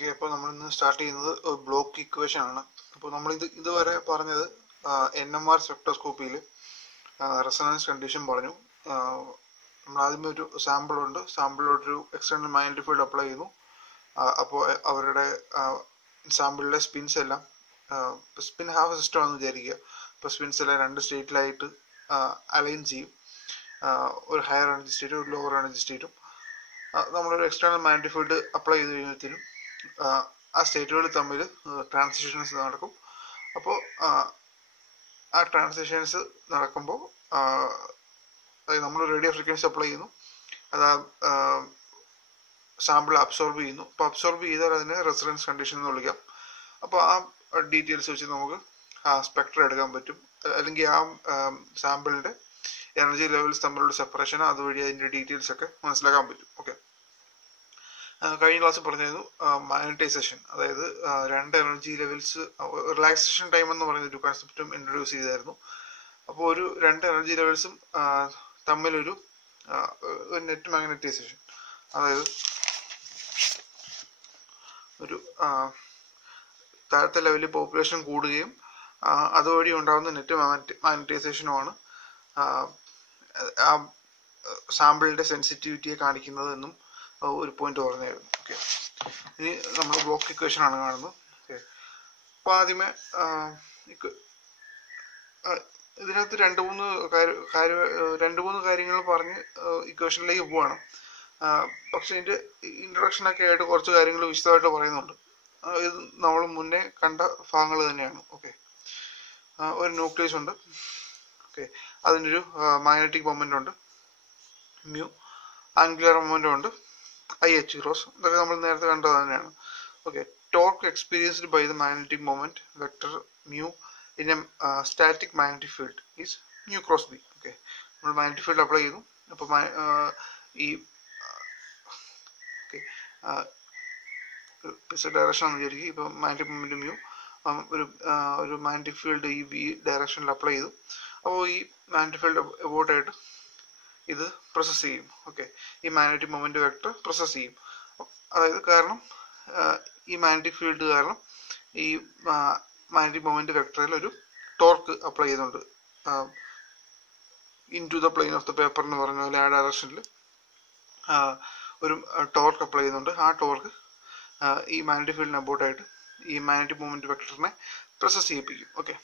Okay, അപ്പോൾ നമ്മളിന്ന് start ചെയ്യുന്നത് ബ്ലോക്ക് ഇക്വേഷൻ ആണ്. അപ്പോൾ നമ്മൾ ഇതുവരെ പറഞ്ഞത് NMR സ്പെക്ട്രോസ്കോപ്പിയിൽ റെസൊണൻസ് കണ്ടീഷൻ പറഞ്ഞു. നമ്മൾ ആദ്യമേ ഒരു സാമ്പിളിലോട്ടൊരു എക്സ്റ്റേണൽ മാഗ്നറ്റിക് ഫീൽഡ് അപ്ലൈ ചെയ്യുന്നു. അപ്പോൾ അവരുടെ സാമ്പിളിലെ സ്പിൻസ് എല്ലാം സ്പിൻ ഹാഫ് സിസ്റ്റം ആണെന്ന് വിചാരിക്കുക. അപ്പോൾ സ്പിൻസ് എല്ലാം രണ്ട് സ്റ്റേറ്റിലായിട്ട് അലൈൻ ചെയ്യും. ഒരു ഹയർ എനർജി സ്റ്റേറ്റും ഒരു ലോവർ എനർജി സ്റ്റേറ്റും. നമ്മളൊരു എക്സ്റ്റേണൽ മാഗ്നറ്റിക് ഫീൽഡ് അപ്ലൈ ചെയ്ത് കഴിയുമ്പോഴത്തേനും ആ സ്റ്റേറ്റുകൾ തമ്മിൽ ട്രാൻസിഷൻസ് നടക്കും. അപ്പോൾ ആ ട്രാൻസിഷൻസ് നടക്കുമ്പോൾ നമ്മൾ റേഡിയോ ഫ്രീക്വൻസി അപ്ലൈ ചെയ്യുന്നു, അത് സാമ്പിൾ അബ്സോർബ് ചെയ്യുന്നു. അപ്പോൾ അബ്സോർബ് ചെയ്താൽ അതിനെ റെസൊണൻസ് കണ്ടീഷൻ എന്ന് വിളിക്കാം. അപ്പോൾ ആ ഡീറ്റെയിൽസ് വെച്ച് നമുക്ക് ആ സ്പെക്ട്രം എടുക്കാൻ പറ്റും, അല്ലെങ്കിൽ ആ സാമ്പിളിൻ്റെ എനർജി ലെവൽസ് തമ്മിലുള്ള സെപ്പറേഷൻ അതുവഴി അതിൻ്റെ ഡീറ്റെയിൽസ് ഒക്കെ മനസ്സിലാക്കാൻ പറ്റും. ഓക്കെ, കഴിഞ്ഞ ക്ലാസ്സിൽ പറഞ്ഞിരുന്നു മാഗ്നറ്റൈസേഷൻ, അതായത് രണ്ട് എനർജി ലെവൽസ് റിലാക്സേഷൻ ടൈം എന്ന് പറയുന്ന ഒരു കൺസെപ്റ്റും ഇൻട്രൊഡ്യൂസ് ചെയ്തായിരുന്നു. അപ്പോൾ ഒരു രണ്ട് എനർജി ലെവൽസും തമ്മിലൊരു നെറ്റ് മാഗ്നറ്റൈസേഷൻ, അതായത് ഒരു താഴത്തെ ലെവലിൽ പോപ്പുലേഷൻ കൂടുകയും അതുവഴി ഉണ്ടാകുന്ന നെറ്റ് മാഗ്നറ്റൈസേഷനുമാണ് ആ സാമ്പിളിൻ്റെ സെൻസിറ്റിവിറ്റിയെ കാണിക്കുന്നത് എന്നും ഒരു പോയിന്റ് പറഞ്ഞായിരുന്നു. ഓക്കെ, ഇനി നമ്മൾ ബ്ലോക്ക് ഇക്വേഷൻ ആണ് കാണുന്നത്. ഓക്കെ, അപ്പോൾ ആദ്യമേ ഇതിനകത്ത് രണ്ട് മൂന്ന് കാര്യങ്ങൾ പറഞ്ഞ് ഇക്വേഷനിലേക്ക് പോവാണ്. പക്ഷെ ഇതിൻ്റെ ഇൻട്രൊഡക്ഷനൊക്കെ ആയിട്ട് കുറച്ച് കാര്യങ്ങൾ വിശദമായിട്ട് പറയുന്നുണ്ട്. ഇത് നമ്മൾ മുന്നേ കണ്ട ഭാഗങ്ങൾ തന്നെയാണ്. ഓക്കെ, ഒരു ന്യൂക്ലിയസ് ഉണ്ട്. ഓക്കെ, അതിനൊരു മാഗ്നറ്റിക് മൊമെൻ്റ് ഉണ്ട്, മ്യൂ. ആംഗുലർ മൊമെൻ്റ് ഉണ്ട്, IH ക്രോസ്. ഇതൊക്കെ നമ്മൾ നേരത്തെ കണ്ടത് തന്നെയാണ്. Okay, torque experienced by the magnetic moment vector mu in a static magnetic field is mu cross B. Okay, നമ്മൾ മാഗ്നറ്റിക് ഫീൽഡ് അപ്ലൈ ചെയ്തു. അപ്പോൾ ഈ ഡയറക്ഷൻ എന്ന് വിചാരിക്കും. ഇപ്പോൾ മാഗ്നറ്റിക് മൊമെന്റ് മ്യൂ ഒരു മാഗ്നറ്റിക് ഫീൽഡ് ഈ ബി ഡയറക്ഷനിൽ അപ്ലൈ ചെയ്തു. അപ്പോൾ ഈ മാഗ്നറ്റിക് ഫീൽഡ് എബോട്ടായിട്ട് ഇത് പ്രോസസ് ചെയ്യും. ഓക്കെ, ഈ മാഗ്നറ്റിക് മൊമെന്റ് വെക്ടർ പ്രോസസ് ചെയ്യും. അതായത് കാരണം ഈ മാഗ്നറ്റിക് ഫീൽഡ് കാരണം ഈ മാഗ്നറ്റിക് മൊമെന്റ് വെക്ടറിൽ ഒരു ടോർക്ക് അപ്ലൈ ചെയ്യുന്നുണ്ട്. Into the plane of the paper എന്ന് പറഞ്ഞ പോലെ ആ ഡയറക്ഷനിൽ ഒരു ടോർക്ക് അപ്ലൈ ചെയ്യുന്നുണ്ട്. ആ ടോർക്ക് ഈ മാഗ്നറ്റിക് ഫീൽഡിന് അബോട്ടായിട്ട് ഈ മാഗ്നറ്റിക് മൊമെന്റ് വെക്ടറിനെ പ്രോസസ് ചെയ്യിപ്പിക്കും. ഓക്കെ,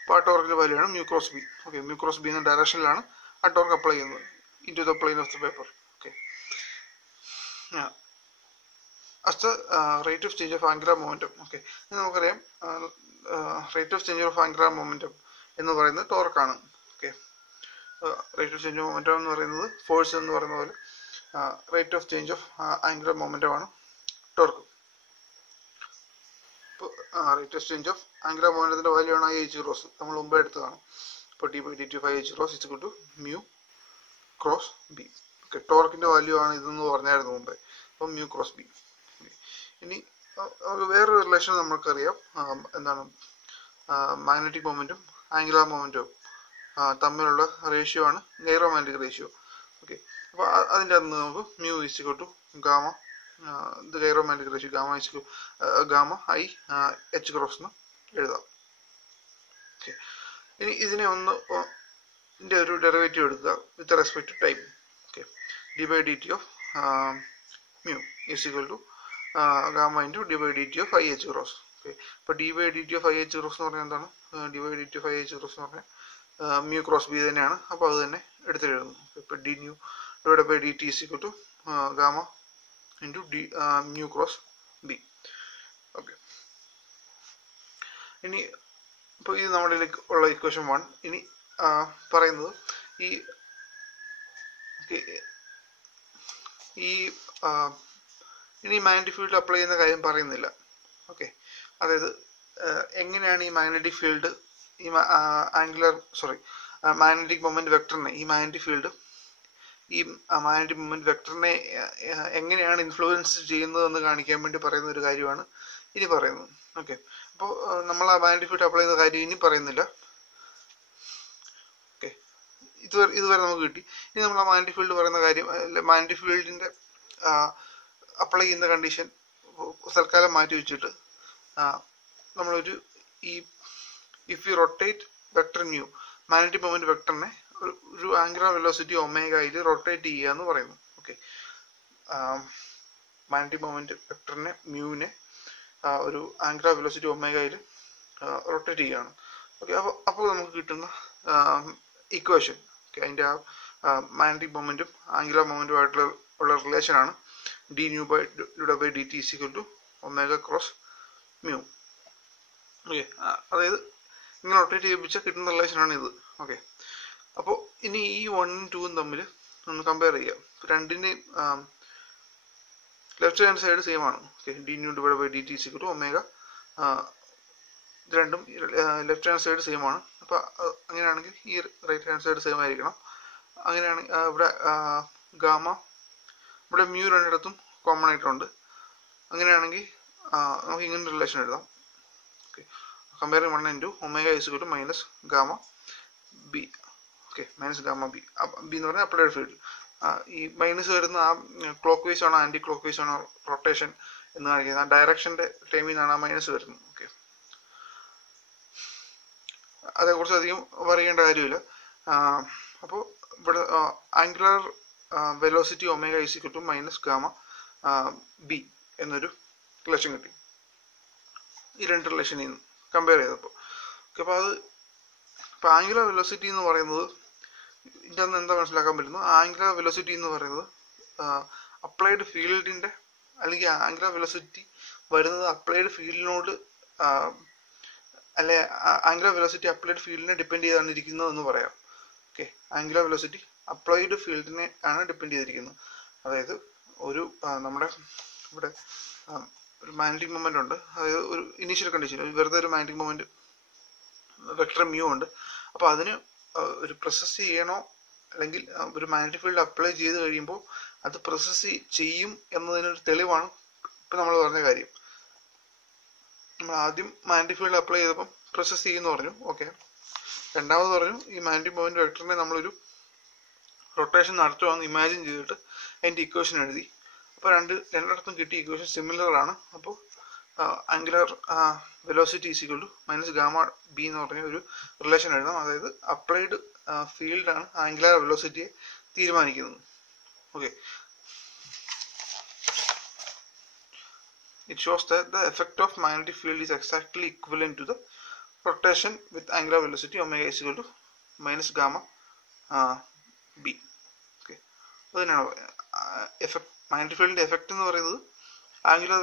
അപ്പോൾ ആ ടോർക്കിന്റെ വാല്യൂ ആണ് mu cross B. Okay, mu cross B എന്ന ഡയറക്ഷനിലാണ് ആ ടോർക്ക് അപ്ലൈ ചെയ്യുന്നത്, into the plane of the paper. Okay, rate of change of angular momentum. Okay, ഇത് നമുക്കറിയാം, rate of change of angular momentum എന്ന് പറയുന്നത് ടോർക്കാണ്. Okay, rate of change of momentum എന്ന് പറയുന്നത് ഫോഴ്സ് എന്ന് പറയുന്ന പോലെ rate of change of angular മൊമെന്റമാണ് ടോർക്ക്. ഇപ്പോൾ rate of change of angular മൊമെന്റത്തിന്റെ വാല്യൂ ആണ് IH ക്രോസ്, നമ്മൾ മുമ്പേ എടുത്തതാണ്. ഇപ്പോൾ d/dt of IH cross is equal to mu cross B. Okay, ടോർക്കിന്റെ വാല്യൂ ആണ് ഇതെന്ന് പറഞ്ഞായിരുന്നു മുമ്പേ. അപ്പോൾ മ്യൂ ക്രോസ് ബി. ഇനി വേറൊരു റിലേഷൻ നമ്മൾക്കറിയാം, എന്താണ് മാഗ്നറ്റിക് മൊമെന്റും ആംഗുലർ മൊമെന്റും തമ്മിലുള്ള റേഷ്യോ ആണ് ഗൈറോ മാഗ്നറ്റിക് റേഷ്യോ. ഓക്കെ, അപ്പോൾ അതിൻ്റെ അകത്ത് നമുക്ക് mu is equal to gamma, ഇത് gyro magnetic ratio gamma IH cross എന്ന് എഴുതാം. ഓക്കെ, ഇനി ഇതിനെ ഇതിൻ്റെ ഒരു ഡെറിവേറ്റീവ് എടുക്കുക with respect to time. Okay, d/dt of mu is equal to gamma into d/dt of IH cross. Okay, ഇപ്പോൾ d/dt of IH cross എന്ന് പറഞ്ഞാൽ എന്താണ്? d/dt ഓഫ് IH ക്രോസ് എന്ന് പറഞ്ഞാൽ മ്യൂ ക്രോസ് ബി തന്നെയാണ്. അപ്പോൾ അത് തന്നെ എടുത്തിട്ട് എഴുതുന്നു. ഇപ്പോൾ d nu divide by dt is equal to gamma into mu cross B. Okay, ഇനി ഇപ്പോൾ ഇത് നമ്മുടെ ഉള്ള ഇക്വേഷൻ 1. ഇനി പറയുന്നത് ഇനി മാഗ്നറ്റിക് ഫീൽഡ് അപ്ലൈ ചെയ്യുന്ന കാര്യം പറയുന്നില്ല. ഓക്കെ, അതായത് എങ്ങനെയാണ് ഈ മാഗ്നറ്റിക് ഫീൽഡ് ഈ മാഗ്നറ്റിക് മൊമെന്റ് വെക്ടറിനെ ഈ മാഗ്നറ്റിക് മൊമെന്റ് വെക്ടറിനെ എങ്ങനെയാണ് ഇൻഫ്ലുവൻസ് ചെയ്യുന്നതെന്ന് കാണിക്കാൻ വേണ്ടി പറയുന്ന ഒരു കാര്യമാണ് ഇനി പറയുന്നത്. ഓക്കെ, അപ്പോൾ നമ്മൾ ആ മാഗ്നറ്റിക് ഫീൽഡ് അപ്ലൈ ചെയ്യുന്ന കാര്യം ഇനി പറയുന്നില്ല. ഓക്കെ, ഇതുവരെ നമുക്ക് കിട്ടി. ഇനി നമ്മൾ ആ മാഗ്നറ്റിക് ഫീൽഡ് പറയുന്ന കാര്യം, മാഗ്നറ്റിക് ഫീൽഡിന്റെ അപ്ലൈ ചെയ്യുന്ന കണ്ടീഷൻ തൽക്കാലം മാറ്റി വെച്ചിട്ട് നമ്മളൊരു ഈ if you rotate vector mu magnetic moment വെക്ടറിനെ ഒരു ആംഗുലർ വെലോസിറ്റി ഒമേഗയിൽ റൊട്ടേറ്റ് ചെയ്യുക എന്ന് പറയുന്നു. ഓക്കെ, മാഗ്നറ്റിക് മൊമെന്റ് വെക്ടറിനെ മ്യൂവിനെ ഒരു ആംഗുലർ വെലോസിറ്റി ഒമേഗയിൽ റൊട്ടേറ്റ് ചെയ്യുകയാണ്. ഓക്കെ, അപ്പോൾ നമുക്ക് കിട്ടുന്ന ഇക്വേഷൻ, അതിൻ്റെ മാഗ്നറ്റിക് മൊമെന്റും ആംഗുലർ മൊമെന്റുമായിട്ടുള്ള റിലേഷൻ ആണ് d mu by divided by D T is equal to omega cross mu. Okay, അതായത് ഇങ്ങനെ റൊട്ടേറ്റ് ചെയ്യിപ്പിച്ചാൽ കിട്ടുന്ന റിലേഷനാണ് ഇത്. ഓക്കെ, അപ്പോൾ ഇനി ഈ 1ഉം 2ഉം തമ്മിൽ ഒന്ന് കമ്പയർ ചെയ്യാം. രണ്ടിൻ്റെയും ലെഫ്റ്റ് ഹാൻഡ് സൈഡ് സെയിം ആണ്. Okay, D new divide by D T is equal to omega. ഇത് രണ്ടും ലെഫ്റ്റ് ഹാൻഡ് സൈഡ് സെയിം ആണ്. അപ്പോൾ അങ്ങനെയാണെങ്കിൽ ഈ റൈറ്റ് ഹാൻഡ് സൈഡ് സെയിം ആയിരിക്കണം. അങ്ങനെയാണെങ്കിൽ ഇവിടെ ഗാമ, ഇവിടെ മ്യൂ രണ്ടിടത്തും കോമൺ ആയിട്ടുണ്ട്. അങ്ങനെയാണെങ്കിൽ നമുക്ക് ഇങ്ങനെ റിലേഷൻ എഴുതാം. Okay, comparing 1 into omega is equal to minus gamma B. Okay, minus gamma B. B എന്ന് പറഞ്ഞാൽ അപ്ലൈഡ് ഫീൽഡ്. ഈ മൈനസ് വരുന്ന ക്ലോക്ക് വൈസ് ആണോ ആൻറ്റി ക്ലോക്ക് വൈസ് ആണോ റൊട്ടേഷൻ എന്ന് കാണിക്കുന്നത് ആ ഡയറക്ഷൻ്റെ ടൈമിൽ നിന്നാണ് ആ മൈനസ് വരുന്നത്. ഓക്കെ, അതേക്കുറിച്ച് അധികം പറയേണ്ട കാര്യമില്ല. അപ്പോൾ ഇവിടെ angular velocity omega is equal to minus gamma B എന്നൊരു റിലേഷൻ കിട്ടി ഈ രണ്ട് റിലേഷനിൽ നിന്ന് കമ്പയർ ചെയ്തപ്പോൾ. ഓക്കെ, അപ്പോൾ ഇപ്പോൾ ആംഗുലർ വെലോസിറ്റി എന്ന് പറയുന്നത് ഇതിൻ്റെ അന്ന് എന്താ മനസ്സിലാക്കാൻ പറ്റുന്നു? ആംഗുലർ വെലോസിറ്റി എന്ന് പറയുന്നത് അപ്ലൈഡ് ഫീൽഡിൻ്റെ അല്ലെങ്കിൽ ആംഗുലർ വെലോസിറ്റി വരുന്നത് അപ്ലൈഡ് ഫീൽഡിനോട് അല്ലെ ആംഗുലർ വെലോസിറ്റി അപ്ലൈഡ് ഫീൽഡിനെ ഡിപ്പെൻഡ് ചെയ്താണ് ഇരിക്കുന്നത് എന്ന് പറയാം. ഓക്കെ, ആംഗുലർ വെലോസിറ്റി അപ്ലൈഡ് ഫീൽഡിനെ ആണ് ഡിപ്പെൻഡ് ചെയ്തിരിക്കുന്നത്. അതായത് ഒരു നമ്മുടെ ഇവിടെ ഒരു മാഗ്നറ്റിക് മൊമെന്റ് ഉണ്ട്. അതായത് ഒരു ഇനീഷ്യൽ കണ്ടീഷൻ, വെറുതെ ഒരു മാഗ്നറ്റിക് മൊമെന്റ് വെക്ടർ മ്യൂ ഉണ്ട്. അപ്പോൾ അതിന് ഒരു പ്രോസസ് ചെയ്യണോ അല്ലെങ്കിൽ ഒരു മാഗ്നറ്റിക് ഫീൽഡ് അപ്ലൈ ചെയ്ത് കഴിയുമ്പോൾ അത് പ്രോസസ് ചെയ്യും എന്നതിനൊരു തെളിവാണ് ഇപ്പം നമ്മൾ പറഞ്ഞ കാര്യം. നമ്മൾ ആദ്യം മാഗ്നറ്റിക് ഫീൽഡ് അപ്ലൈ ചെയ്തപ്പം പ്രോസസ് ചെയ്യുമെന്ന് പറഞ്ഞു. ഓക്കെ, രണ്ടാമത് പറഞ്ഞു ഈ മാഗ്നറ്റിക് മൊമെന്റ് വെക്ടറിനെ നമ്മളൊരു റൊട്ടേഷൻ നടത്തുവാന്ന് ഇമാജിൻ ചെയ്തിട്ട് അതിൻ്റെ ഇക്വേഷൻ എഴുതി. അപ്പോൾ രണ്ടിടത്തും കിട്ടിയ ഇക്വേഷൻ സിമിലർ ആണ്. അപ്പോൾ angular velocity is equal to minus gamma B എന്ന് പറഞ്ഞ ഒരു റിലേഷൻ എഴുതാം. അതായത് അപ്ലൈഡ് ഫീൽഡാണ് ആംഗുലർ വെലോസിറ്റിയെ തീരുമാനിക്കുന്നത്. Okay, it shows that the effect of magnetic field is exactly equivalent to the rotation with angular velocity omega is equal to minus gamma b. Okay, അതിനാണ് effect magnetic ഫീൽഡിന്റെ effect എന്ന് പറയുന്നത് angular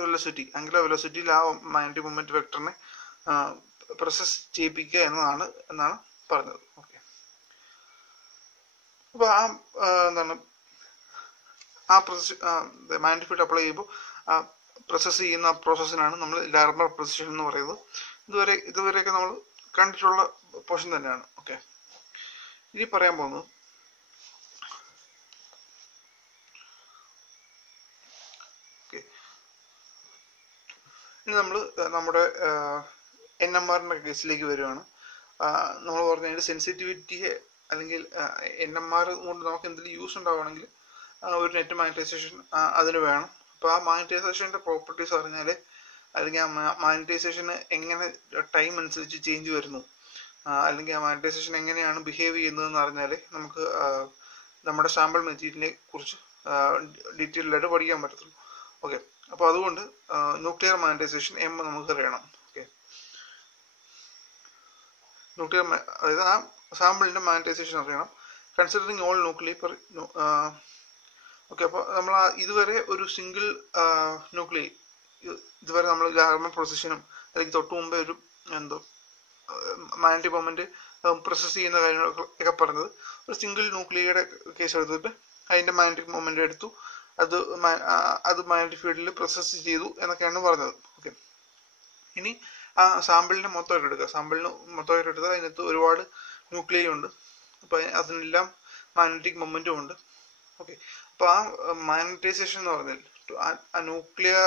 വെലോസിറ്റിയിൽ ആ magnetic moment വെക്ടറിനെ process ചെയ്യിപ്പിക്കുക എന്നാണ് പറഞ്ഞത്. Okay, അപ്പോൾ എന്താണ് ആ പ്രോസസ് മാഗ്നറ്റിക് ഫീൽഡ് അപ്ലൈ ചെയ്യുമ്പോൾ ആ പ്രോസസ് ചെയ്യുന്ന പ്രോസസ്സിനാണ് നമ്മൾ ലാർമർ പ്രിസിഷൻ എന്ന് പറയുന്നത്. ഇതുവരെയൊക്കെ നമ്മൾ കണ്ടിട്ടുള്ള പോർഷൻ തന്നെയാണ്. ഓക്കെ, ഇനി പറയാൻ പോകുന്നത് ഇനി നമ്മൾ നമ്മുടെ NMR കേസിലേക്ക് വരികയാണ്. നമ്മൾ പറഞ്ഞ അതിൻ്റെ സെൻസിറ്റിവിറ്റിയെ അല്ലെങ്കിൽ NMR കൊണ്ട് നമുക്ക് എന്തെങ്കിലും യൂസ് ഉണ്ടാവുകയാണെങ്കിൽ ഒരു നെറ്റ് മാഗ്നറ്റൈസേഷൻ അതിന് വേണം. അപ്പോൾ ആ മാഗ്നറ്റൈസേഷൻ്റെ പ്രോപ്പർട്ടീസ് അറിഞ്ഞാൽ അല്ലെങ്കിൽ ആ മാഗ്നറ്റൈസേഷന് എങ്ങനെ ടൈം അനുസരിച്ച് ചേഞ്ച് വരുന്നു അല്ലെങ്കിൽ ആ മാഗ്നറ്റൈസേഷൻ എങ്ങനെയാണ് ബിഹേവ് ചെയ്യുന്നതെന്ന് അറിഞ്ഞാൽ നമുക്ക് നമ്മുടെ സാമ്പിൾ മെറ്റീരിയലിനെ കുറിച്ച് ഡീറ്റെയിൽഡ് ആയിട്ട് പഠിക്കാൻ പറ്റത്തുള്ളൂ. ഓക്കെ, അപ്പോൾ അതുകൊണ്ട് ന്യൂക്ലിയർ മാഗ്നറ്റൈസേഷൻ നമുക്ക് അറിയണം. ഓക്കെ, ന്യൂക്ലിയർ അതായത് ആ സാമ്പിളിൻ്റെ മാഗ്നറ്റൈസേഷൻ അറിയണം. Considering all nuclear. ഓക്കെ, അപ്പോൾ നമ്മൾ ഇതുവരെ ഒരു സിംഗിൾ ന്യൂക്ലിയർ ഇതുവരെ നമ്മൾ ലാർമർ പൊസിഷനും അല്ലെങ്കിൽ തൊട്ട് മുമ്പേ ഒരു മാഗ്നറ്റിക് മൊമെന്റ് പ്രോസസ് ചെയ്യുന്ന കാര്യങ്ങളൊക്കെ പറഞ്ഞത് ഒരു സിംഗിൾ ന്യൂക്ലിയയുടെ കേസ് എടുത്തിട്ട് അതിൻ്റെ മാഗ്നറ്റിക് മൊമെന്റ് എടുത്തു, അത് മാഗ്നറ്റിക് ഫീൽഡിൽ പ്രോസസ് ചെയ്തു എന്നൊക്കെയാണ് പറഞ്ഞത്. ഓക്കെ, ഇനി ആ സാമ്പിളിനെ മൊത്തമായിട്ട് എടുക്കുക. സാമ്പിളിന് മൊത്തമായിട്ട് എടുത്താൽ അതിനകത്ത് ഒരുപാട് ന്യൂക്ലിയർ ഉണ്ട്. അപ്പോൾ അതിനെല്ലാം മാഗ്നറ്റിക് മൊമെന്റും ഉണ്ട്. ഓക്കെ, അപ്പോൾ ആ മാഗ്നറ്റൈസേഷൻ എന്ന് പറഞ്ഞാൽ ആ ന്യൂക്ലിയർ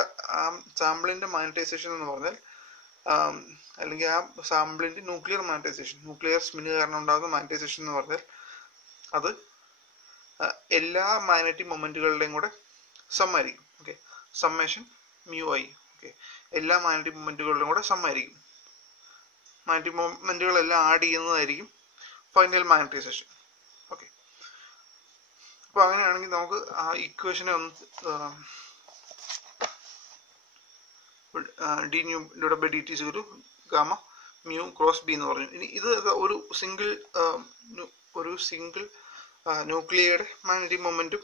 സാമ്പിളിന്റെ മാഗ്നറ്റൈസേഷൻ എന്ന് പറഞ്ഞാൽ അല്ലെങ്കിൽ ആ സാമ്പിളിന്റെ ന്യൂക്ലിയർ മാഗ്നറ്റൈസേഷൻ, ന്യൂക്ലിയർ സ്പിന് കാരണം ഉണ്ടാകുന്ന മാഗ്നറ്റൈസേഷൻ എന്ന് പറഞ്ഞാൽ അത് എല്ലാ മാഗ്നറ്റിക് മൊമെന്റുകളുടെയും കൂടെ സം ആയിരിക്കും. Okay, summation mu i. Okay, എല്ലാ മാഗ്നറ്റിക് മൊമെന്റുകളുടെയും കൂടെ സം ആയിരിക്കും. മാഗ്നറ്റിക് മൊമെന്റുകളെല്ലാം ആഡ് ചെയ്യുന്നതായിരിക്കും ഫൈനൽ മാഗ്നറ്റൈസേഷൻ. ഓക്കെ, അപ്പോൾ അങ്ങനെയാണെങ്കിൽ നമുക്ക് ആ ഇക്വേഷനെ ഒന്ന് d new divide by D t equal to gamma mu cross B എന്ന് പറഞ്ഞു. ഇനി ഇത് ഒരു സിംഗിൾ ന്യൂക്ലിയയുടെ മാഗ്നറ്റിക് മൊമെന്റും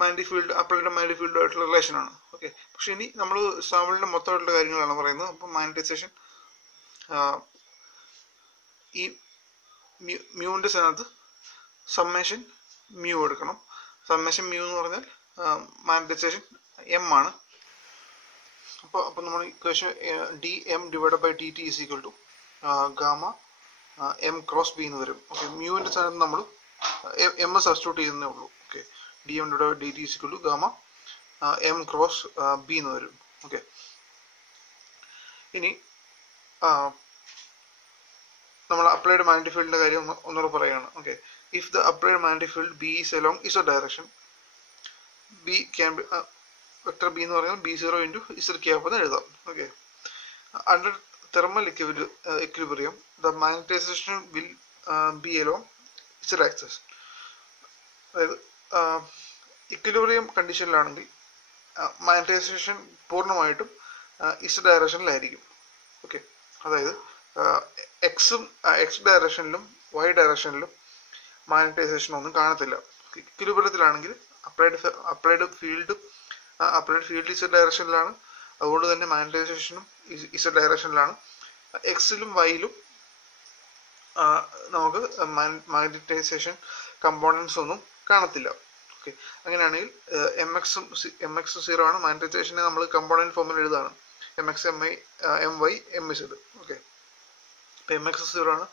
മാഗ്നറ്റിക് ഫീൽഡ് അപ്ലൈഡ് മാഗ്നറ്റിക് ഫീൽഡുമായിട്ടുള്ള റിലേഷനാണ്. ഓക്കെ, പക്ഷെ ഇനി നമ്മൾ സാമ്പിളിന്റെ മൊത്തമായിട്ടുള്ള കാര്യങ്ങളാണ് പറയുന്നത്. അപ്പം മാഗ്നറ്റൈസേഷൻ ഈ മ്യൂവിന്റെ സ്ഥാനത്ത് സമ്മേഷൻ മ്യൂ എടുക്കണം. സമ്മേഷൻ മ്യൂ എന്ന് പറഞ്ഞാൽ മാഗ്നറ്റൈസേഷൻ എം ആണ്. അപ്പോൾ നമ്മൾ equation D M divide by T T is equal to gamma M cross B എന്ന് വരും. ഓക്കെ, മ്യൂവിന്റെ സ്ഥാനത്ത് നമ്മൾ എം സബ്സ്റ്റിറ്റ്യൂട്ട് ചെയ്യുന്നേ ഉള്ളൂ. Okay, D M divide by D T is equal to gamma M cross B എന്ന് വരും. Okay, ഇനി നമ്മൾ അപ്ലൈഡ് മാഗ്നറ്റിക് ഫീൽഡിന്റെ കാര്യം ഒന്നുകൂടെ പറയുകയാണ്. Okay, if the applied magnetic field B is along Z direction, B can be vector B എന്ന് പറയുന്നത് B0 ഇൻറ്റു ഇസഡ് ക്യാപ്പ് എന്ന് എഴുതാം. Okay, under thermal equilibrium the magnetization will be along z axis. അതായത് equilibrium കണ്ടീഷനിലാണെങ്കിൽ magnetisation പൂർണ്ണമായിട്ടും is ഡയറക്ഷനിലായിരിക്കും. Okay, അതായത് X ഡയറക്ഷനിലും Y ഡയറക്ഷനിലും magnetisation ഒന്നും കാണത്തില്ല. ഇക്വിലിബ്രിയത്തിലാണെങ്കിൽ applied field is ഡയറക്ഷനിലാണ്, അതുകൊണ്ട് തന്നെ മാഗ്നറ്റൈസേഷനും ഇസ് ഡയറക്ഷനിലാണ്. എക്സിലും വൈയിലും നമുക്ക് മാഗ്നറ്റൈസേഷൻ കമ്പോണൻസ് ഒന്നും കാണത്തില്ല. ഓക്കെ, അങ്ങനെയാണെങ്കിൽ എം എക്സ് 0 ആണ്. മാഗ്നറ്റൈസേഷനെ നമ്മൾ കമ്പോണന്റ് ഫോമിൽ എഴുതാണ് MX MY MZ. ഓക്കെ, ഇപ്പം MX 0 ആണ്,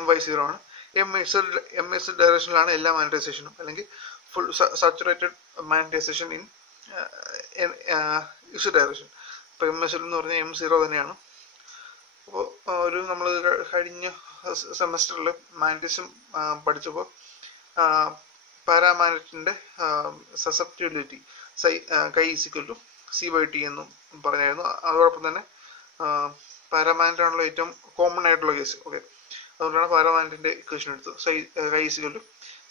MY 0 ആണ്. MS ഡയറക്ഷനിലാണ് എല്ലാ മാഗ്നറ്റൈസേഷനും, അല്ലെങ്കിൽ full saturated magnetisation in is direction. ഇപ്പം MS എന്ന് പറഞ്ഞാൽ M0 തന്നെയാണ്. അപ്പോൾ നമ്മൾ കഴിഞ്ഞ സെമസ്റ്ററിൽ മാഗ്നറ്റിസം പഠിച്ചപ്പോൾ പാരാമാഗ്നറ്റിന്റെ സസെപ്റ്റിബിലിറ്റി കൈ ഈക്വൽ ടു C/T എന്നും പറഞ്ഞായിരുന്നു. അതോടൊപ്പം തന്നെ പാരാമാഗ്നറ്റ് ആണല്ലോ ഏറ്റവും കോമൺ ആയിട്ടുള്ള കേസ്. ഓക്കെ, അതുകൊണ്ടാണ് പാരാമാഗ്നറ്റിന്റെ ഇക്വേഷൻ എടുത്തത്, കൈ ഈക്വൽ ടു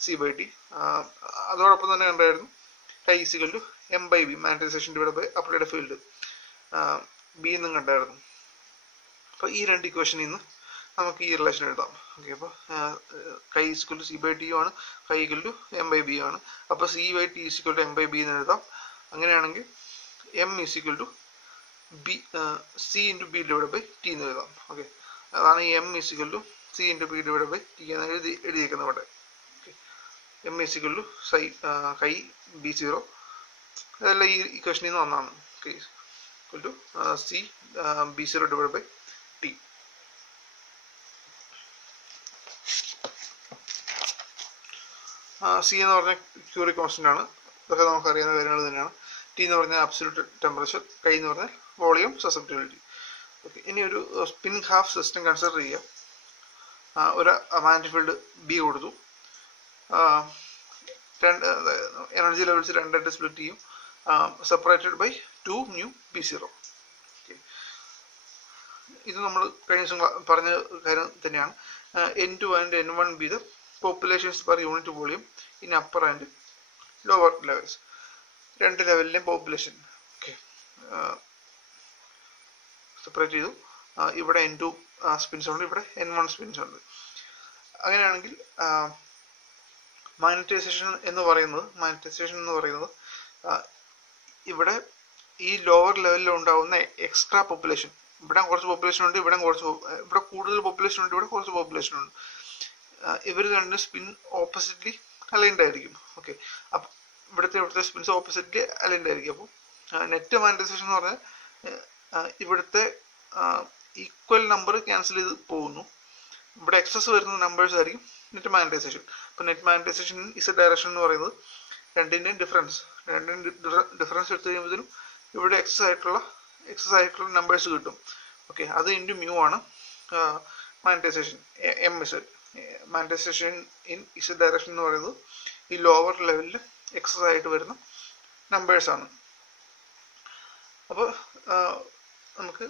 C/T. അതോടൊപ്പം തന്നെ കണ്ടായിരുന്നു chi equal to M/B, magnetization divide by applied field B എന്നും കണ്ടായിരുന്നു. അപ്പോൾ ഈ രണ്ട് ഇക്വേഷനിൽ നിന്ന് നമുക്ക് ഈ റിലേഷൻ എഴുതാം. ഓക്കെ, അപ്പോൾ കൈ ഈക്വൽ ടു C/T ആണ്, കൈ ഈക്വൽ ടു M/B ആണ്. അപ്പോൾ C/T ഈക്വൽ ടു M/B എന്ന് എഴുതാം. അങ്ങനെയാണെങ്കിൽ M equal to C into B divide by T എന്ന് എഴുതാം. ഓക്കെ, അതാണ് M equal to C into B divide by T എന്ന് എഴുതിയിരിക്കുന്നത് ഇവിടെ. M ഈക്വൽ ടു കൈ B0, അതെല്ലാം ഈ ഇക്വേഷനിൽ നിന്ന് വന്നതാണ്. Okay, equal to C B0 divide by T. C എന്ന് പറഞ്ഞാൽ ക്യൂറിക് കോൺസ്റ്റന്റ് ആണ്, ഇതൊക്കെ നമുക്ക് അറിയാവുന്ന കാര്യങ്ങൾ തന്നെയാണ്. T എന്ന് പറഞ്ഞാൽ അബ്സല്യൂട്ട് ടെമ്പറേച്ചർ, കൈ എന്ന് പറഞ്ഞാൽ വോളിയം സസെപ്റ്റിബിലിറ്റി. ഓക്കെ, ഇനി ഒരു സ്പിൻ ഹാഫ് സിസ്റ്റം കൺസിഡർ ചെയ്യുക. ഒരു മാഗ്നറ്റിക് ഫീൽഡ് B കൊടുത്തു, എനർജി ലെവൽസ് രണ്ടായിട്ട് സ്പ്ലിറ്റ് ചെയ്യും, സെപ്പറേറ്റഡ് ബൈ 2 µ P0. ഇത് നമ്മൾ കഴിഞ്ഞ ദിവസം പറഞ്ഞ കാര്യം തന്നെയാണ്. N2 and N1 be the populations per unit volume in upper and lower levels. രണ്ട് ലെവലിലെയും പോപ്പുലേഷൻ സെപ്പറേറ്റ് ചെയ്തു. ഇവിടെ N2 സ്പിൻസ് ഉണ്ട്, ഇവിടെ N1 സ്പിൻസ് ഉണ്ട്. അങ്ങനെയാണെങ്കിൽ മാഗ്നറ്റൈസേഷൻ എന്ന് പറയുന്നത് ഇവിടെ ഈ ലോവർ ലെവലിൽ ഉണ്ടാകുന്ന എക്സ്ട്രാ പോപ്പുലേഷൻ, ഇവിടെ കുറച്ച് പോപ്പുലേഷൻ ഉണ്ട്, ഇവിടെ കൂടുതൽ പോപ്പുലേഷൻ ഉണ്ട്, ഇവിടെ കുറച്ച് പോപ്പുലേഷൻ ഉണ്ട്. ഇവർ രണ്ടും സ്പിൻ ഓപ്പോസിറ്റ്ലി അലൈൻഡ് ആയിരിക്കും. ഓക്കെ, അപ്പം ഇവിടുത്തെ സ്പിൻസ് ഓപ്പോസിറ്റ്ലി അലൈൻഡ് ആയിരിക്കും. അപ്പോൾ നെറ്റ് മാഗ്നറ്റൈസേഷൻ എന്ന് പറഞ്ഞാൽ ഇവിടുത്തെ ഈക്വൽ നമ്പർ ക്യാൻസൽ ചെയ്ത് പോകുന്നു, ഇവിടെ എക്സസ് വരുന്ന നമ്പേഴ്സ് ആയിരിക്കും നെറ്റ് മാഗ്നറ്റൈസേഷൻ. അപ്പോൾ നെറ്റ് മാഗ്നറ്റൈസേഷൻ ഇസ് ഡയറക്ഷൻ എന്ന് പറയുന്നത് രണ്ടിൻ്റെയും ഡിഫറൻസ് എടുത്തു കഴിയുമ്പോഴത്തേനും ഇവിടെ എക്സസ് ആയിട്ടുള്ള നമ്പേഴ്സ് കിട്ടും. ഓക്കെ, അത് ഇൻറ്റു മ്യൂ ആണ് magnetisation MS. Magnetisation in is direction എന്ന് പറയുന്നത് ഈ ലോവർ ലെവലിൽ എക്സസ് ആയിട്ട് വരുന്ന നമ്പേഴ്സ് ആണ്. അപ്പോൾ നമുക്ക്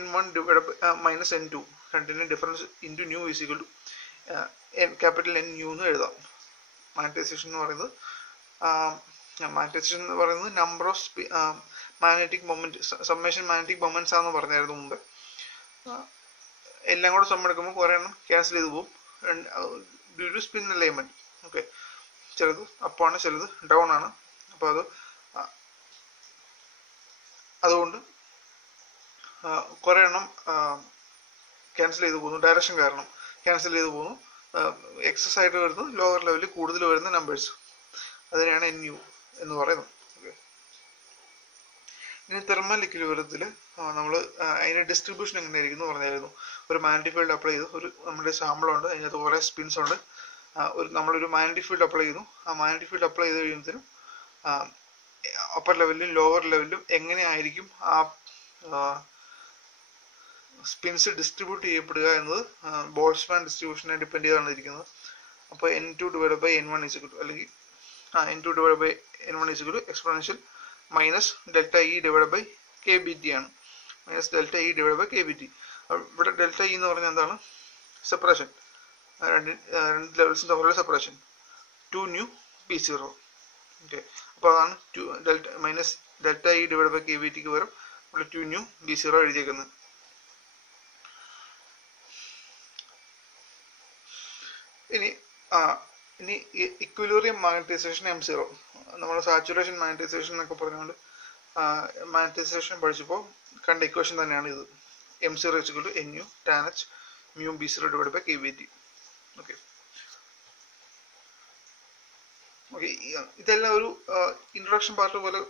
n1 divide by minus n2 രണ്ടിൻ്റെ difference into nu is equal to capital N nu എന്ന് എഴുതാം. മാഗ്നറ്റൈസേഷൻ എന്ന് പറയുന്നത് number of magnetic moment, summation magnetic moments ആണെന്ന് പറഞ്ഞായിരുന്നു മുമ്പ്. എല്ലാം കൂടെ സം എടുക്കുമ്പോൾ കുറേ എണ്ണം ക്യാൻസൽ ചെയ്ത് പോകും due to spin alignment. Okay, ചിലത് അപ്പ് ആണ്, ചിലത് ഡൗൺ ആണ്. അപ്പോൾ അതുകൊണ്ട് കുറേ എണ്ണം ക്യാൻസൽ ചെയ്ത് പോകുന്നു, ഡയറക്ഷൻ കാരണം ക്യാൻസൽ ചെയ്ത് പോകുന്നു. എക്സസ് ആയിട്ട് വരുന്നത് ലോവർ ലെവലിൽ കൂടുതൽ വരുന്ന നമ്പേഴ്സ്, അതിനെയാണ് NU എന്ന് പറയുന്നത്. ഓക്കെ, ഇനി തെർമൽ ഇക്വിലിബ്രിയത്തിൽ നമ്മൾ അതിൻ്റെ ഡിസ്ട്രിബ്യൂഷൻ എങ്ങനെയായിരിക്കും എന്ന് പറഞ്ഞായിരുന്നു. ഒരു മാഗ്നറ്റിക് ഫീൽഡ് അപ്ലൈ ചെയ്തു, നമ്മുടെ സാമ്പിളുണ്ട്, അതിനകത്ത് കുറേ സ്പിൻസ് ഉണ്ട്. നമ്മളൊരു മാഗ്നറ്റിക് ഫീൽഡ് അപ്ലൈ ചെയ്യുന്നു. ആ മാഗ്നറ്റിക് ഫീൽഡ് അപ്ലൈ ചെയ്ത് കഴിയുമ്പോഴത്തേനും അപ്പർ ലെവലിലും ലോവർ ലെവലിലും എങ്ങനെയായിരിക്കും ആ സ്പിൻസ് ഡിസ്ട്രിബ്യൂട്ട് ചെയ്യപ്പെടുക എന്നത് ബോൾട്സ്മാൻ ഡിസ്ട്രിബ്യൂഷനെ ഡിപ്പെൻഡ് ചെയ്താണ് ഇരിക്കുന്നത്. അപ്പോൾ N2 divide by N1 is equal to, അല്ലെങ്കിൽ N2 divide by N1 is equal to exponential minus delta E divide by KBT ആണ്. Minus delta E divide by KBT. ഇവിടെ delta E എന്ന് പറഞ്ഞാൽ എന്താണ്? Separation, രണ്ട് ലെവൽസിൻ്റെ തമ്മിലുള്ള സെപ്പറേഷൻ. 2 new B0. ഓക്കെ, അപ്പോൾ അതാണ് minus delta E divide by KBTക്ക് പകരം ഇവിടെ 2 ന്യൂ B0 എഴുതിയേക്കുന്നത്. ഇനി ഇക്വിലിബ്രിയം മാഗ്നറ്റൈസേഷൻ M0, നമ്മൾ സാച്ചുറേഷൻ മാഗ്നറ്റൈസേഷൻ എന്നൊക്കെ പറഞ്ഞുകൊണ്ട് മാഗ്നറ്റൈസേഷൻ പഠിച്ചപ്പോൾ കണ്ട ഇക്വേഷൻ തന്നെയാണ് ഇത്. M0 equal to NU tan H mu B0 divide by KBT. Okay okay, ഇതെല്ലാം ഒരു ഇൻട്രൊഡക്ഷൻ പാർട്ട് പോലെ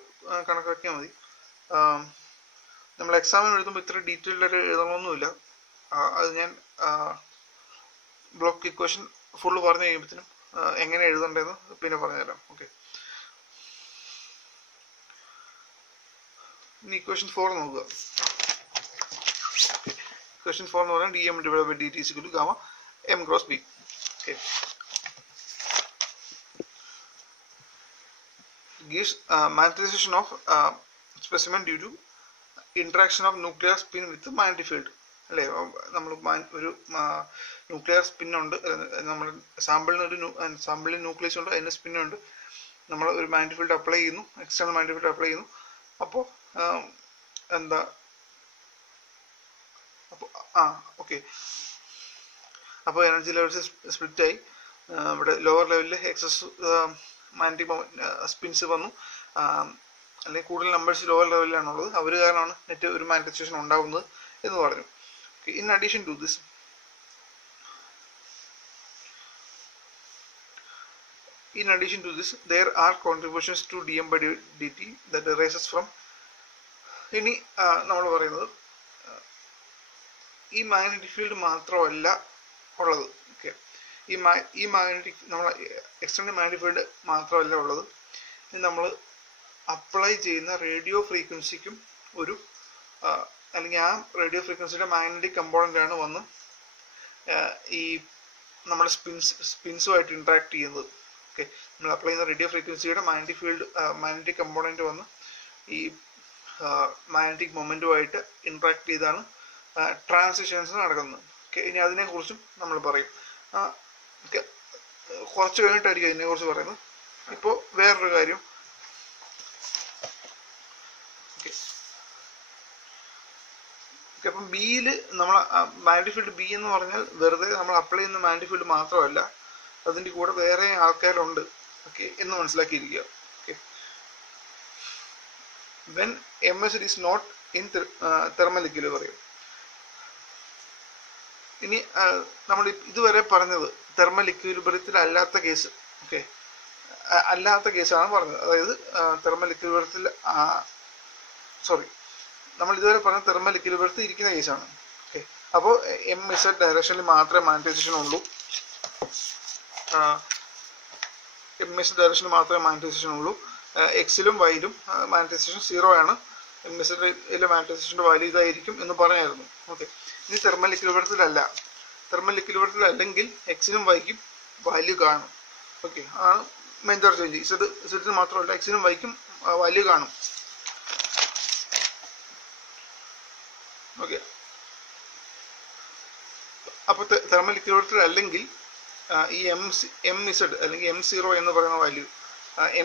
കണക്കാക്കിയാൽ മതി. നമ്മൾ എക്സാമിന് എഴുതുമ്പോൾ ഇത്ര ഡീറ്റെയിൽഡ് ആയിട്ട് എഴുതണമെന്നൊന്നുമില്ല. അത് ഞാൻ ബ്ലോക്ക് ഇക്വേഷൻ ഫുള്ള് പറഞ്ഞു കഴിയുമ്പോഴത്തേനും എങ്ങനെ എഴുതണ്ടെന്ന് പിന്നെ പറഞ്ഞുതരാം. ഓക്കെ, ഇനി ഇക്വേഷൻ 4 നോക്കുക. ഇക്വേഷൻ 4 എന്ന് പറഞ്ഞാൽ dm divide by dt equal to gamma m cross b. Okay, gives magnetization of specimen due to interaction of nuclear spin with the magnetic field. അല്ലേ, നമ്മൾ ഒരു ന്യൂക്ലിയർ സ്പിന്നുണ്ട്, നമ്മുടെ സാമ്പിളിന് ന്യൂക്ലിയസ് ഉണ്ട്, അതിന് സ്പിന്നുണ്ട്. നമ്മൾ ഒരു മാഗ്നറ്റിക് ഫീൽഡ് അപ്ലൈ ചെയ്യുന്നു, എക്സ്റ്റേണൽ മാഗ്നറ്റിക് ഫീൽഡ് അപ്ലൈ ചെയ്യുന്നു. അപ്പോൾ ഓക്കെ, അപ്പോൾ എനർജി ലെവൽസ് സ്പ്ലിറ്റ് ആയി. ഇവിടെ ലോവർ ലെവലിൽ എക്സസ് മാഗ്നറ്റിക് സ്പിൻസ് വന്നു, അല്ലെങ്കിൽ കൂടുതൽ നമ്പേഴ്സ് ലോവർ ലെവലിലാണുള്ളത്. അവർ കാരണമാണ് നെറ്റ് ഒരു മാഗ്നറ്റൈസേഷൻ ഉണ്ടാകുന്നത് എന്ന് പറഞ്ഞു. In addition to this, there are contributions to dm by dt that arises from. ഇനി നമ്മൾ പറയുന്നത് ഈ മാഗ്നറ്റിക് ഫീൽഡ് മാത്രമല്ല ഉള്ളത്. ഓക്കെ, ഈ മാഗ്നറ്റിക് നമ്മൾ എക്സ്റ്റേണൽ മാഗ്നറ്റിക് ഫീൽഡ് മാത്രമല്ല ഉള്ളത്, നമ്മൾ അപ്ലൈ ചെയ്യുന്ന റേഡിയോ ഫ്രീക്വൻസിക്കും ഒരു അല്ലെങ്കിൽ ആ റേഡിയോ ഫ്രീക്വൻസിയുടെ മാഗ്നറ്റിക് കമ്പോണൻ്റ് ആണ് വന്ന് ഈ നമ്മൾ സ്പിൻസുമായിട്ട് ഇൻട്രാക്ട് ചെയ്യുന്നത്. ഓക്കെ, നമ്മൾ അപ്ലൈ ചെയ്യുന്ന റേഡിയോ ഫ്രീക്വൻസിയുടെ മാഗ്നറ്റിക് കമ്പോണൻ്റ് വന്ന് ഈ മാഗ്നറ്റിക് മൊമെൻറ്റുമായിട്ട് ഇൻട്രാക്ട് ചെയ്താണ് ട്രാൻസിഷൻസ് നടക്കുന്നത്. ഓക്കെ, ഇനി അതിനെക്കുറിച്ചും നമ്മൾ പറയും. ഓക്കെ, കുറച്ച് കഴിഞ്ഞിട്ടായിരിക്കും ഇതിനെക്കുറിച്ച് പറയുന്നത്. ഇപ്പോൾ വേറൊരു കാര്യം. ഓക്കെ, അപ്പം ബിയിൽ നമ്മൾ മാഗ്നറ്റിക് ഫീൽഡ് ബി എന്ന് പറഞ്ഞാൽ വെറുതെ നമ്മൾ അപ്ലൈ ചെയ്യുന്ന മാഗ്നറ്റിക് ഫീൽഡ് മാത്രമല്ല, അതിൻ്റെ കൂടെ വേറെ ആൾക്കാരുണ്ട്. ഓക്കെ എന്ന് മനസ്സിലാക്കിയിരിക്കുക. Okay, when MS is not in thermal equilibrium. ഇനി നമ്മൾ ഇതുവരെ പറഞ്ഞത് തെർമൽ ഇക്വിലിബ്രിയത്തിൽ അല്ലാത്ത കേസ്. ഓക്കെ, അല്ലാത്ത കേസാണ് പറഞ്ഞത്. അതായത് തെർമൽ ഇക്വിലിബ്രിയത്തിൽ നമ്മൾ ഇതുവരെ പറഞ്ഞ തെർമൽ ഇക്വിലിബ്രിയത്തിൽ ഇരിക്കുന്ന കേസാണ്. ഓക്കെ, അപ്പോൾ MZ ഡയറക്ഷനിൽ മാത്രമേ മാഗ്നറ്റൈസേഷൻ ഉള്ളൂ. MZ ഡയറക്ഷനിൽ മാത്രമേ മാഗ്നറ്റൈസേഷൻ ഉള്ളൂ. എക്സിലും വൈയിലും മാഗ്നറ്റൈസേഷൻ 0 ആണ്. MZയിലെ മാഗ്നറ്റൈസേഷൻ്റെ വാല്യൂ ഇതായിരിക്കും എന്ന് പറഞ്ഞായിരുന്നു. ഓക്കെ, ഇനി തെർമൽ ഇക്വിലിബ്രിയത്തിലല്ല. തെർമൽ ഇക്വിലിബ്രിയത്തിൽ അല്ലെങ്കിൽ എക്സിനും വൈക്കും വാല്യൂ കാണും. ഓക്കെ, ആണ് മേജർ ചേഞ്ച്. ഇസഡിന് മാത്രമല്ല എക്സിനും വൈക്കും വാല്യൂ കാണും. ഓക്കെ. അപ്പോൾ തെർമൽ ഇക്വിലിബ്രിയത്തിൽ അല്ലെങ്കിൽ ഈ എം ഇസഡ് അല്ലെങ്കിൽ M0 എന്ന് പറയുന്ന വാല്യൂ,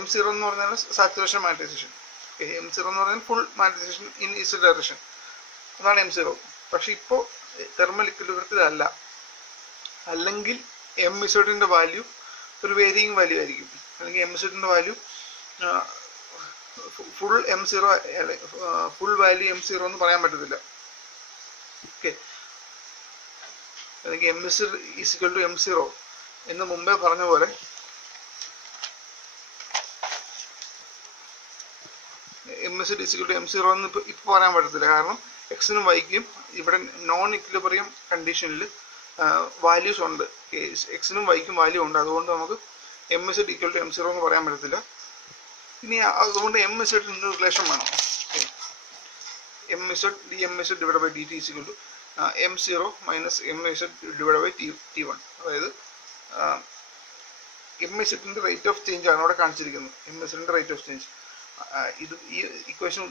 M0 എന്ന് പറഞ്ഞാൽ സാച്ചുറേഷൻ മാഗ്നറ്റൈസേഷൻ, M0 എന്ന് പറഞ്ഞാൽ full magnetisation in Z direction, അതാണ് M0. പക്ഷെ ഇപ്പോൾ തെർമൽ ഇക്വിലിബ്രിയത്തിലല്ല, അല്ലെങ്കിൽ എം ഇസഡിന്റെ വാല്യൂ ഒരു വേരിയിങ് വാല്യൂ ആയിരിക്കും, അല്ലെങ്കിൽ എം ഇസഡിന്റെ value full M0 full value M0 എന്ന് പറയാൻ പറ്റത്തില്ല. ഓക്കെ. അല്ലെങ്കിൽ M Z equal to M0 എന്ന് മുമ്പേ പറഞ്ഞ പോലെ M Z equal to M0 എന്ന് ഇപ്പൊ പറയാൻ പറ്റത്തില്ല. കാരണം എക്സിനും വൈക്കും ഇവിടെ നോൺ ഇക്വിലിബ്രിയം കണ്ടീഷനിൽ വാല്യൂസ് ഉണ്ട്, എക്സിനും വൈക്കും വാല്യൂ ഉണ്ട്. അതുകൊണ്ട് നമുക്ക് M Z equal to M0 എന്ന് പറയാൻ പറ്റത്തില്ല. ഇനി അതുകൊണ്ട് എം ഇസഡിന് റിലേഷൻ വേണം. M Z D M Z divide by D T is equal to M0 minus M Z divide by T1. അതായത് എം ഇസഡിന്റെ റേറ്റ് ഓഫ് ചേഞ്ച് ആണ് ഇവിടെ കാണിച്ചിരിക്കുന്നത്. എം ഇസഡിന്റെ റേറ്റ് ഓഫ് ചേഞ്ച് ഇത് ഈ ഇക്വേഷൻ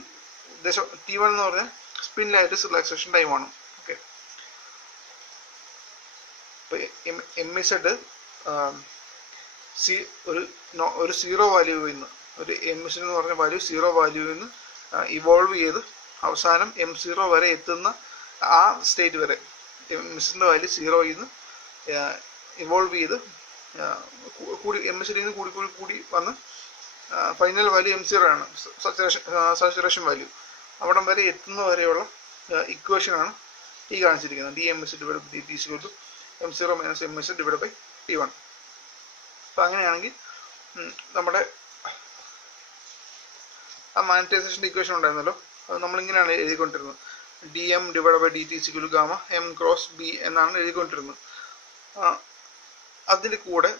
ഉദ്ദേശം T1 എന്ന് പറഞ്ഞാൽ സ്പിൻ ലാറ്റിസ് റിലാക്സേഷൻ ടൈമാണ്. ഓക്കെ. ഇപ്പൊ എം ഇസഡ് ഒരു സീറോ വാല്യൂവിൽ നിന്ന്, ഒരു എം ഇസഡ് എന്ന് പറഞ്ഞ വാല്യൂ സീറോ വാല്യൂവിൽ നിന്ന് ഇവോൾവ് ചെയ്ത് അവസാനം M0 വരെ എത്തുന്ന ആ സ്റ്റേറ്റ് വരെ എം ഇസഡിന്റെ വാല്യൂ സീറോയിൽ നിന്ന് ഇവോൾവ് ചെയ്ത് കൂടി എം ഇസഡിൽ നിന്ന് കൂടി വന്ന് ഫൈനൽ വാല്യൂ M0 ആണ്, സാച്ചുറേഷൻ വാല്യൂ. അവിടം വരെ എത്തുന്ന വരെയുള്ള ഇക്വേഷൻ ആണ് ഈ കാണിച്ചിരിക്കുന്നത്. D M Z divide by dt equal to M0 minus M Z divide by T1. അപ്പം അങ്ങനെയാണെങ്കിൽ നമ്മുടെ ആ മാഗ്നറ്റൈസേഷൻ്റെ ഇക്വേഷൻ ഉണ്ടായിരുന്നല്ലോ, അത് നമ്മളിങ്ങനെയാണ് എഴുതിക്കൊണ്ടിരുന്നത്. D M divide by dt equal to gamma M cross B എന്നാണ് എഴുതിക്കൊണ്ടിരുന്നത്. അതിൽ കൂടെ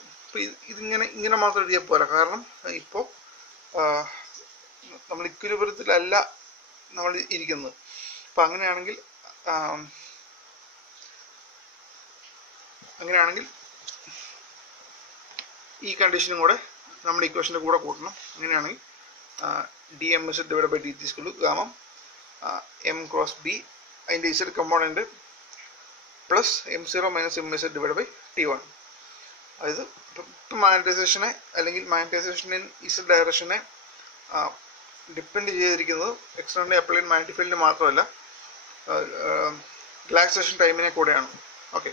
ഇങ്ങനെ മാത്രം എഴുതിയാൽ പോരാ. കാരണം ഇപ്പോൾ നമ്മൾ ഇക്വിലിബ്രിയത്തിലല്ല നമ്മൾ ഇരിക്കുന്നത്. അപ്പം അങ്ങനെയാണെങ്കിൽ ഈ കണ്ടീഷനും കൂടെ നമ്മൾ ഇക്വേഷൻ്റെ കൂടെ കൂട്ടണം. അങ്ങനെയാണെങ്കിൽ D M Z divide by dt equal to gamma M cross B അതിൻ്റെ Z component plus M0 minus M Z divide by T1. അതായത് ഇപ്പം മാഗ്നറ്റൈസേഷനെ അല്ലെങ്കിൽ മാഗ്നറ്റൈസേഷൻ ഇൻ ഇസഡ് ഡയറക്ഷനെ ഡിപ്പെൻഡ് ചെയ്തിരിക്കുന്നത് എക്സ്റ്റേണലി അപ്ലൈഡ് മാഗ്നറ്റിക് ഫീൽഡിന് മാത്രമല്ല റിലാക്സേഷൻ ടൈമിനെ കൂടെയാണ്. ഓക്കെ.